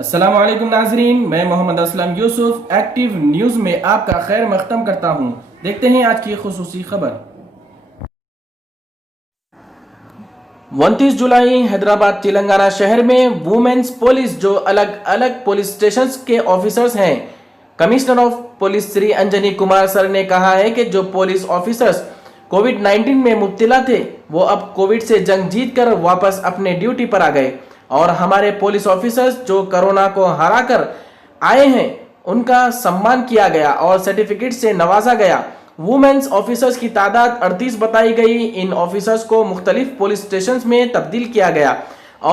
अस्सलाम वालेकुम नाजरीन, मैं मोहम्मद असलम यूसुफ एक्टिव न्यूज़ में आपका खैर मख्तम करता हूँ। देखते हैं आज की खुसूसी खबर। 29 जुलाई हैदराबाद तेलंगाना शहर में वुमेन्स पुलिस जो अलग अलग पुलिस स्टेशंस के ऑफिसर्स हैं, कमिश्नर ऑफ पुलिस श्री अंजनी कुमार सर ने कहा है कि जो पुलिस ऑफिसर्स कोविड-19 में मुब्तला थे वो अब कोविड से जंग जीत कर वापस अपने ड्यूटी पर आ गए और हमारे पुलिस ऑफिसर्स जो कोरोना को हरा कर आए हैं उनका सम्मान किया गया और सर्टिफिकेट से नवाजा गया। वुमेन्स ऑफिसर्स की तादाद 38 बताई गई। इन ऑफिसर्स को मुख्तलिफ पुलिस स्टेशन में तब्दील किया गया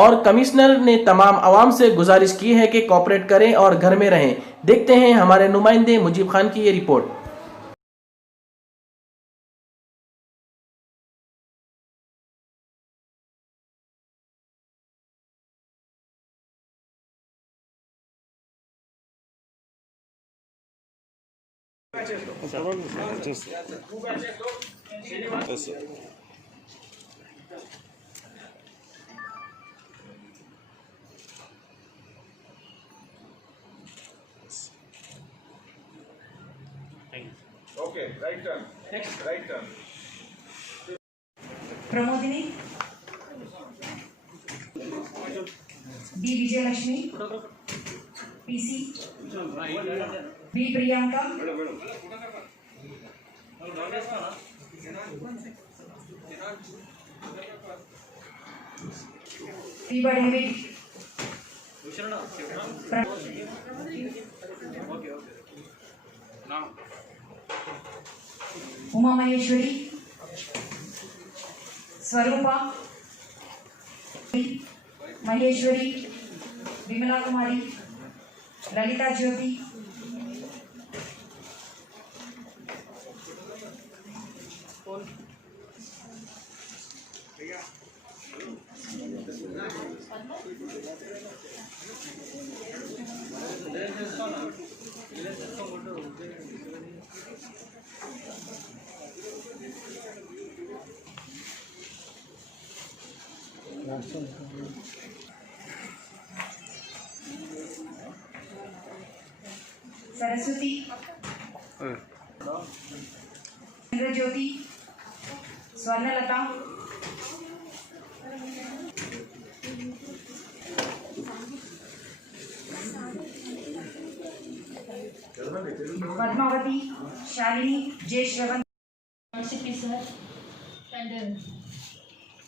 और कमिश्नर ने तमाम आवाम से गुजारिश की है कि कोऑपरेट करें और घर में रहें। देखते हैं हमारे नुमाइंदे मुजीब खान की ये report. Okay, right turn. Next, right turn. Pramodini, B Vijayalakshmi, PC, B Priyanka, P David, Uma Maheshwari, Swarupa, Maheshwari, विमला कुमारी, ललिता ज्योति, सरस्वती, इंद्रज्योति, स्वर्णलता, पद्मावती, शालिनी, जय श्रवण, sir, and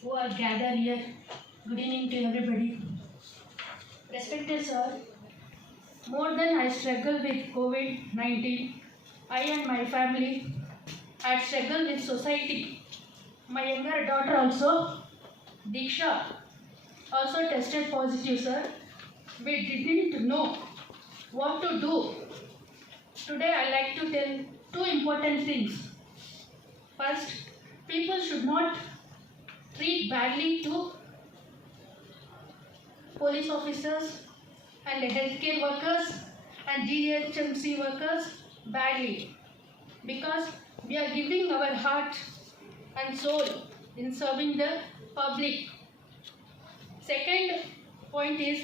who are gathered here. Good evening to everybody. Respected sir, more than I struggle with COVID-19, I and my family had struggled with society. My younger daughter also, Diksha, also tested positive, sir. We didn't know what to do. Today I like to tell two important things. First, people should not treat badly to police officers and healthcare workers and GHMC workers badly, because we are giving our heart and soul in serving the public. Second point is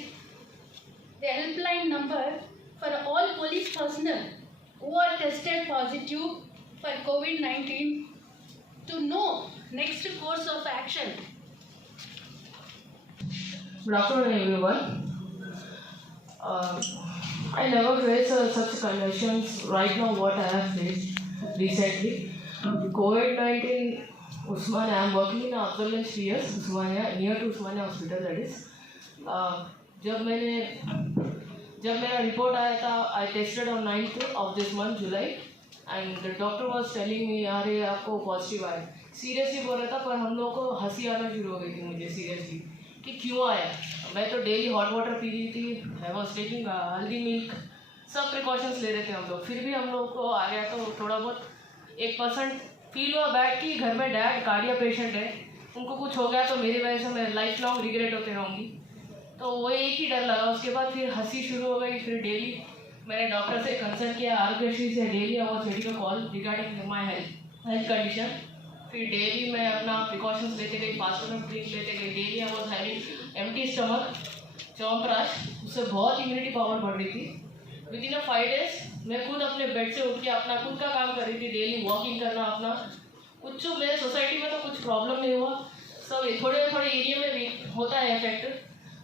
the helpline number for all police personnel who are tested positive for COVID-19 to know next course of action. Good afternoon, everyone. I never faced such conditions right now what I have faced recently. COVID-19, Usmania, I am working in Abdullah CS, Usmania, near to Usmania Hospital, that is. जब मेरा रिपोर्ट आया था, I tested on 9th of this month, July, and the doctor was telling me, अरे आपको पॉजिटिव आया. सीरियसली बोल रहा था, पर हम लोगों को हंसी आना शुरू हो गई थी मुझे सीरियसली कि क्यों आया. मैं तो डेली हॉट वाटर पी रही थी, आई वॉज टेकिंग हल्दी मिल्क, सब प्रिकॉशंस ले रहे थे हम लोग. फिर भी हम लोग को आ गया तो थोड़ा बहुत 1% फील हुआ बैड कि घर में डैड कार्डिया पेशेंट है, उनको कुछ हो गया तो मेरी वजह से मैं लाइफ लॉन्ग रिग्रेट होते रहूँगी. तो वो एक ही डर लगा. उसके बाद फिर हंसी शुरू हो गई. फिर डेली मैंने डॉक्टर से कंसल्ट किया, आरोग्यश्री से. Daily I was getting a call regarding my health condition. फिर डेली मैं अपना प्रिकॉशंस लेते गई, फास्ट फूड ड्रिंक लेते गई. Daily I was having empty stomach. Chyawanprash, उससे बहुत इम्यूनिटी पावर बढ़ रही थी। विद इन 5 days मैं खुद अपने बेड से उठ के अपना खुद का काम कर रही थी, डेली वॉकिंग करना अपना। कुछ मेरे सोसाइटी में तो कुछ प्रॉब्लम नहीं हुआ, सब थोड़े थोड़े एरिया में भी होता है इफेक्ट।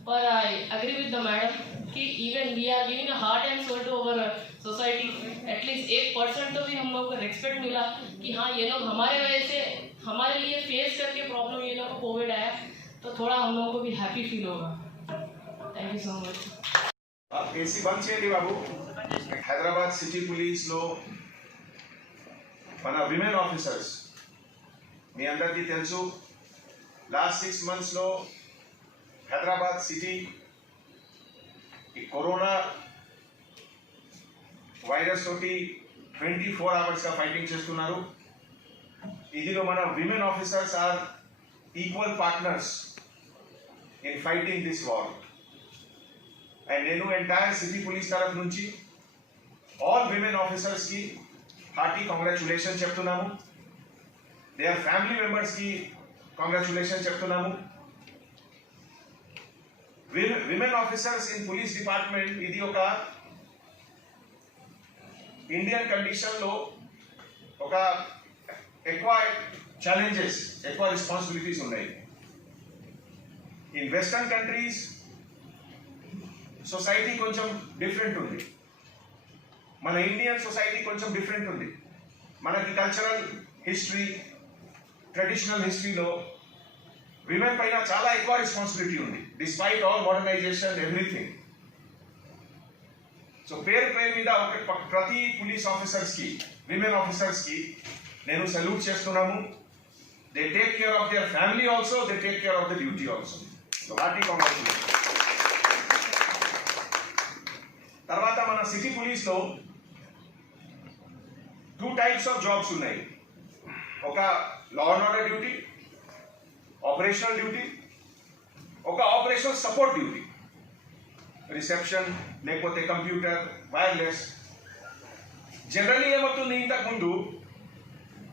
पर I agree with the madam कि even we are giving a heart and soul to our society. At least 1% तो भी हम लोग को रिस्पेक्ट मिला कि हाँ ये लोग हमारे वजह से हमारे लिए फेस करके प्रॉब्लम ये लोग को कोविड आया, तो थोड़ा हम लोगों को भी हैप्पी फील होगा। Thank you so much. AC బంద్ చేయండి బాబు. హైదరాబాద్ సిటీ పోలీస్లో మన విమెన్ ఆఫీసర్స్ మీ అందరికీ తెలుసు, లాస్ట్ 6 monthsలో హైదరాబాద్ సిటీ ఈ కరోనా వైరస్ తోటి 24 hours ఫైటింగ్ చేస్తున్నారు. ఇదిలో మన women officers are equal partners in fighting this war. And నేను ఎంటైర్ సిటీ పోలీస్ తరఫు నుంచి ఆల్ విమెన్ ఆఫీసర్స్కి హార్టీ కాంగ్రాచులేషన్ చెప్తున్నాము. దేర్ ఫ్యామిలీ మెంబర్స్కి కాంగ్రాచులేషన్ చెప్తున్నాము. Women officers in police department ఇది ఒక ఇండియన్ కండిషన్లో ఒక ఎక్కువ ఛాలెంజెస్, ఎక్కువ రెస్పాన్సిబిలిటీస్ ఉన్నాయి. ఇన్ వెస్టర్న్ కంట్రీస్ సొసైటీ కొంచెం డిఫరెంట్ ఉంది, మన ఇండియన్ సొసైటీ కొంచెం డిఫరెంట్ ఉంది. మనకి కల్చరల్ హిస్టరీ, ట్రెడిషనల్ హిస్టరీలో విమెన్ పైన చాలా ఎక్కువ రెస్పాన్సిబిలిటీ ఉంది, despite all modernization everything. So పేరు మీద ప్రతి పోలీస్ ఆఫీసర్స్కి, విమెన్ ఆఫీసర్స్కి నేను సల్యూట్ చేస్తున్నాము. They take care of their family also, they take care of the duty also. So hearty congratulation. తర్వాత మన సిటీ పోలీస్లో 2 types ఆఫ్ జాబ్స్ ఉన్నాయి. ఒక law and order duty, operational duty, ఒక ఆపరేషనల్ సపోర్ట్ డ్యూటీ, రిసెప్షన్ లేకపోతే computer, wireless. Generally ఏమవుతుంది, ఇంతకుముందు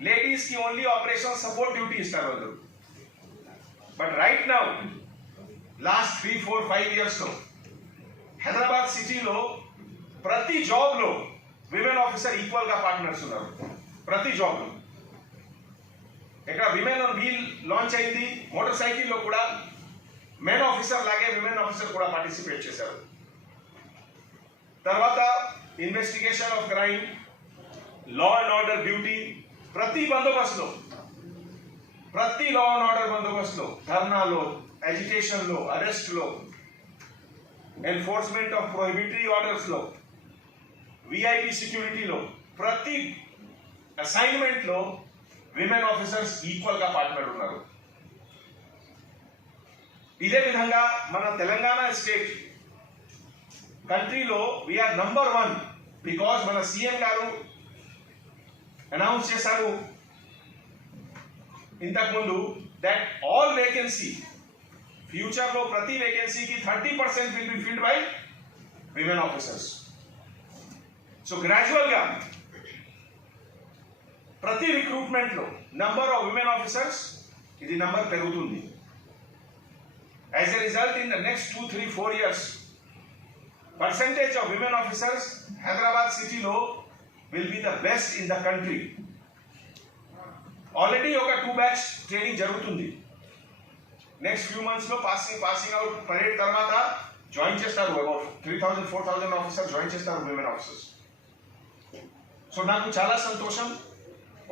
లేడీస్కి ఓన్లీ ఆపరేషనల్ సపోర్ట్ డ్యూటీ ఇస్తారు వాళ్ళు. బట్ రైట్ నౌ లాస్ట్ 3, 4, 5 yearsలో హైదరాబాద్ సిటీలో ప్రతి జాబ్లో విమెన్ ఆఫీసర్ ఈక్వల్గా పార్ట్నర్స్ ఉన్నారు. ప్రతి జాబ్లో ఇక్కడ విమెన్ ఆన్ వీల్ లాంచ్ అయింది, మోటార్ సైకిల్లో కూడా మెన్ ఆఫీసర్ లాగే విమెన్ ఆఫీసర్ కూడా పార్టిసిపేట్ చేశారు. తర్వాత investigation of crime, law and order duty, ప్రతి బందోబస్తులో, ప్రతి లా అండ్ ఆర్డర్ బందోబస్తులో, ధర్నాలో, ఎడ్యుకేషన్లో, అరెస్ట్లో, ఎన్ఫోర్స్మెంట్ ఆఫ్ ప్రొహిబిటరీ ఆర్డర్స్లో, విఐపి సెక్యూరిటీలో, ప్రతి అసైన్మెంట్లో విమెన్ ఆఫీసర్స్ ఈక్వల్గా పార్ట్నర్ ఉన్నారు. ఇదే విధంగా మన తెలంగాణ స్టేట్ కంట్రీలో వీఆర్ నంబర్ 1 బికాజ్ మన సీఎం గారు అనౌన్స్ చేశారు ఇంతకుముందు దట్ ఆల్ వేకెన్సీ ఫ్యూచర్లో ప్రతి వేకెన్సీకి 30% will be filled by women officers. So గ్రాడ్యువల్గా ప్రతి రిక్రూట్మెంట్లో నంబర్ ఆఫ్ విమెన్ ఆఫీసర్స్ ఇది నంబర్ పెరుగుతుంది. As a result in the next 2, 3, 4 years percentage of women officers Hyderabad city లో will be the best in the country. Already ఒక 2 batch training జరుగుతుంది. Next few months లో passing out parade తర్వాత జాయిన్ చేస్తారు. అబౌట్ 3,000, 4,000 officers join చేస్తారు women officers. So నాకు చాలా సంతోషం.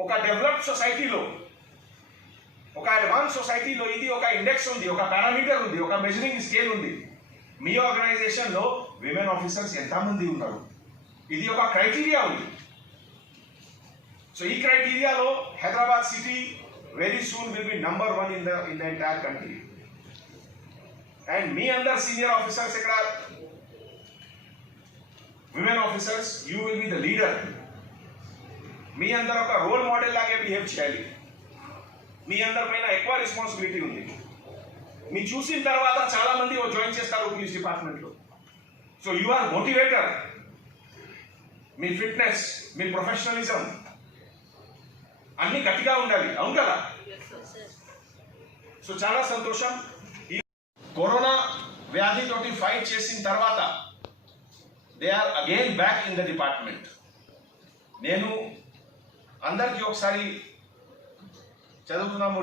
ఒక డెవలప్డ్ సొసైటీలో, ఒక అడ్వాన్స్ సొసైటీలో ఇది ఒక ఇండెక్స్ ఉంది, ఒక పారామీటర్ ఉంది, ఒక మెజరింగ్ స్కేల్ ఉంది. మీ ఆర్గనైజేషన్లో విమెన్ ఆఫీసర్స్ ఎంతమంది ఉన్నారు, ఇది ఒక క్రైటీరియా ఉంది. సో ఈ క్రైటీరియాలో Hyderabad city very soon will be number 1 in the entire country. And మీ అందరు సీనియర్ ఆఫీసర్స్ ఇక్కడ women officers, you will be the leader. మీ అందరు ఒక రోల్ మోడల్ లాగే బిహేవ్ చేయాలి. మీ అందరి పైన ఎక్కువ రెస్పాన్సిబిలిటీ ఉంది. మీ చూసిన తర్వాత చాలా మంది జాయిన్ చేస్తారు పోలీస్ డిపార్ట్మెంట్లో. So you are motivator. మీ ఫిట్నెస్, మీ ప్రొఫెషనలిజం అన్ని గట్టిగా ఉండాలి, అవును కదా? సో చాలా సంతోషం. ఈ కరోనా వ్యాధితోటి ఫైట్ చేసిన తర్వాత they are again back in the department. నేను అందరికీ ఒకసారి చదువుతున్నాము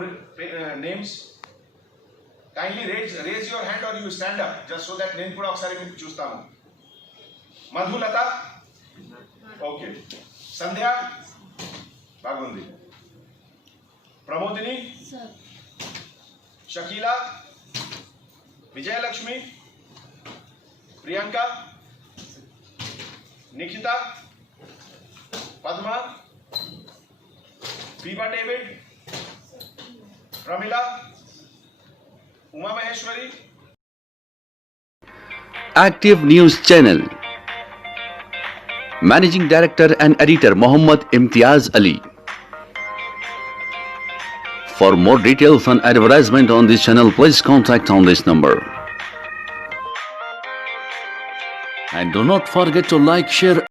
names. Kindly raise your hand or you stand up just so that నేను కూడా ఒకసారి మీకు చూస్తాను. మధులత, ఓకే. సంధ్య, బాగుంది. ప్రమోదిని, Sir. షకీలా, విజయలక్ష్మి, ప్రియాంక, నిఖిత, పద్మ, పీవా David, Pramila, Uma Maheshwari. Active News Channel. Managing Director and Editor Muhammad Imtiaz Ali. For more details and advertisement on this channel, please contact on this number. And do not forget to like, share